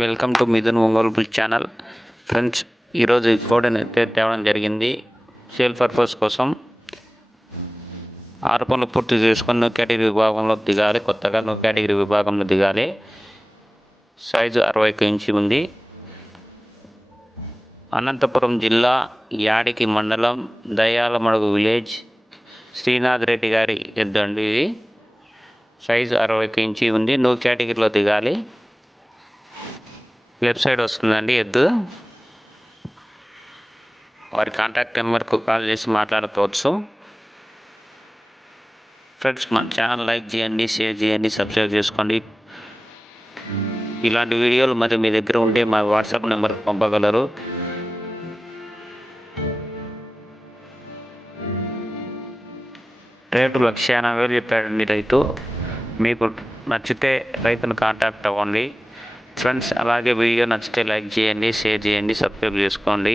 Welcome to Mithun Ongole bull channel. Friends, ఈరోజు కోడెని అయితే తేవడం జరిగింది. సేల్ పర్పస్ కోసం 6 పనులు పూర్తి చేసుకొని నో కేటగిరీ విభాగంలో దిగాలి. కొత్తగా నో కేటగిరీ విభాగంలో దిగాలి. సైజు 60 ఇంచి ఉంది. అనంతపురం జిల్లా యాడికి మండలం దయ్యాలమడుగు విలేజ్ శ్రీనాథ్ రెడ్డి గారి ఎద్దు అండి. ఇది సైజు 60 ఇంచి ఉంది. నో కేటగిరీలో దిగాలి. లెఫ్ట్ సైడ్ వస్తుందండి ఎద్దు. వారి కాంటాక్ట్ నెంబర్కు కాల్ చేసి మాట్లాడుకోవచ్చు. ఫ్రెండ్స్, మన ఛానల్ లైక్ చేయండి, షేర్ చేయండి, సబ్స్క్రైబ్ చేసుకోండి. ఇలాంటి వీడియోలు మరి మీ దగ్గర ఉంటే మా వాట్సాప్ నెంబర్కి పంపగలరు. రేటు 1,80,000 చెప్పాడండి రైతు. మీకు నచ్చితే రైతును కాంటాక్ట్ అవ్వండి. ఫ్రెండ్స్, అలాగే వీడియో నచ్చితే లైక్ చేయండి, షేర్ చేయండి, సబ్స్క్రైబ్ చేసుకోండి.